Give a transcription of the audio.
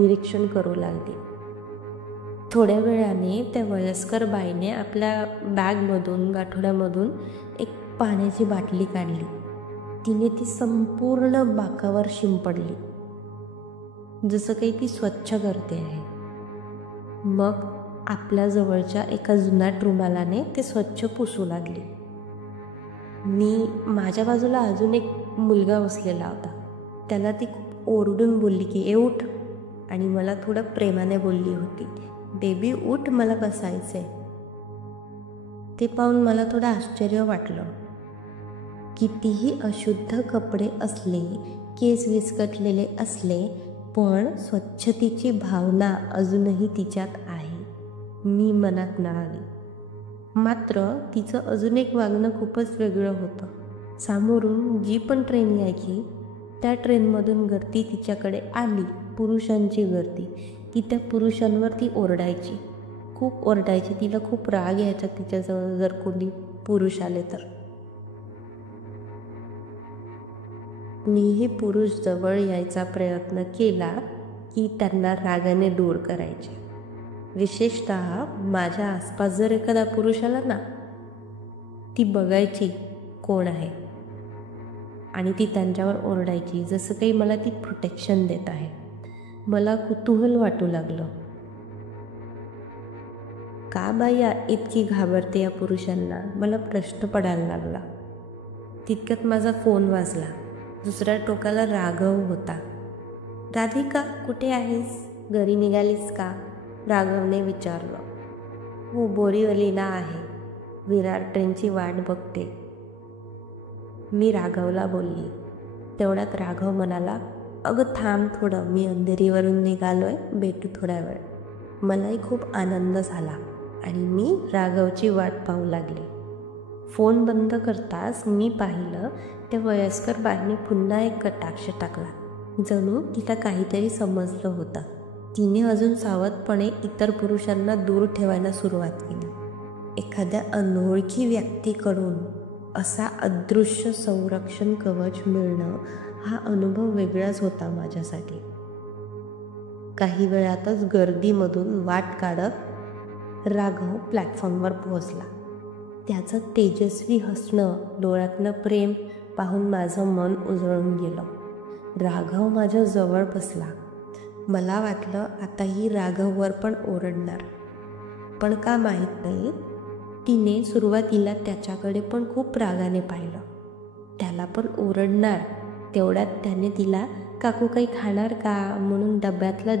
निरीक्षण करू लागली. थोड्या वेळाने त्या वयस्कर बाईने आपल्या बॅगमधून गाठोड्यामधून एक पाण्याची बाटली काढली. तिने ती संपूर्ण बाकावर शिंपडली, जसं काही ती स्वच्छ करते आहे. मग आपल्या जवळच्या एका जुनाट रुमालाने ते स्वच्छ पुसू लागली. माझ्या बाजूला अजून एक मुलगा बसलेला होता. त्याला ती खूप ओरडून बोलली की ए उठ, आणि मला थोडं प्रेमाने बोलली होती, बेबी उठ, मला बसायचंय. ते पाहून मला थोडं आश्चर्य वाटलं. कितीही अशुद्ध कपडे असले, केस विस्कटलेले असले, पण स्वच्छतेची भावना अजूनही तिच्यात आहे, मी मनात म्हणाली. मात्र तिचं अजून एक वागणं खूपच वेगळं होतं. सामोरून जी पण ट्रेन यायची त्या ट्रेनमधून गर्दी तिच्याकडे आली, पुरुषांची गर्दी, ती त्या पुरुषांवर ती ओरडायची, खूप ओरडायची. तिला खूप राग यायचा तिच्याजवळ जर कोणी पुरुष आले तर. मीही पुरुष जवळ यायचा प्रयत्न केला की त्यांना रागाने दूर करायचे. विशेषतः माझ्या आसपास जर एखादा पुरुष आला ना, ती बघायची कोण आहे आणि ती त्यांच्यावर ओरडायची, जसं काही मला ती प्रोटेक्शन देत आहे. मला कुतूहल वाटू लागलं, का बाई इतकी घाबरते या पुरुषांना. मला प्रश्न पडायला लागला. तितक्यात माझा फोन वाजला. दुसऱ्या टोकाला राघव होता. राधिका कुठे आहेस, घरी निघालीस का, राघवने विचारलं. हो, बोरीवलीला आहे, विरार ट्रेनची वाट बघते, मी राघवला बोलली. तेवढ्यात राघव म्हणाला, अगं थांब थोडं, मी अंधेरीवरून निघालोय, भेटू थोड्या वेळ. मलाही खूप आनंद झाला आणि मी राघवची वाट पाहू लागली. फोन बंद करताच मी पाहिलं त्या वयस्कर बाईने पुन्हा एक कटाक्ष टाकला. जणू तिला काहीतरी समजलं होतं. तिने अजून सावधपणे इतर पुरुषांना दूर ठेवायला सुरुवात केली. एखाद्या अनोळखी व्यक्तीकडून असा अदृश्य संरक्षण कवच मिळणं हा अनुभव वेगळाच होता माझ्यासाठी. काही वेळातच गर्दीमधून वाट काढत राघव प्लॅटफॉर्मवर पोहोचला. त्याचं तेजस्वी हसणं, डोळ्यातलं प्रेम पाहून माझं मन उजळून गेलं. राघव माझ्या जवळ बसला. मला वाटलं आता ही राघववर पण ओरडणार, पण का माहीत नाही, तिने सुरुवातीला त्याच्याकडे पण खूप रागाने पाहिलं. त्याला पण ओरडणार. तेवढ्यात त्याने तिला काकू काही खाणार का म्हणून डब्यातला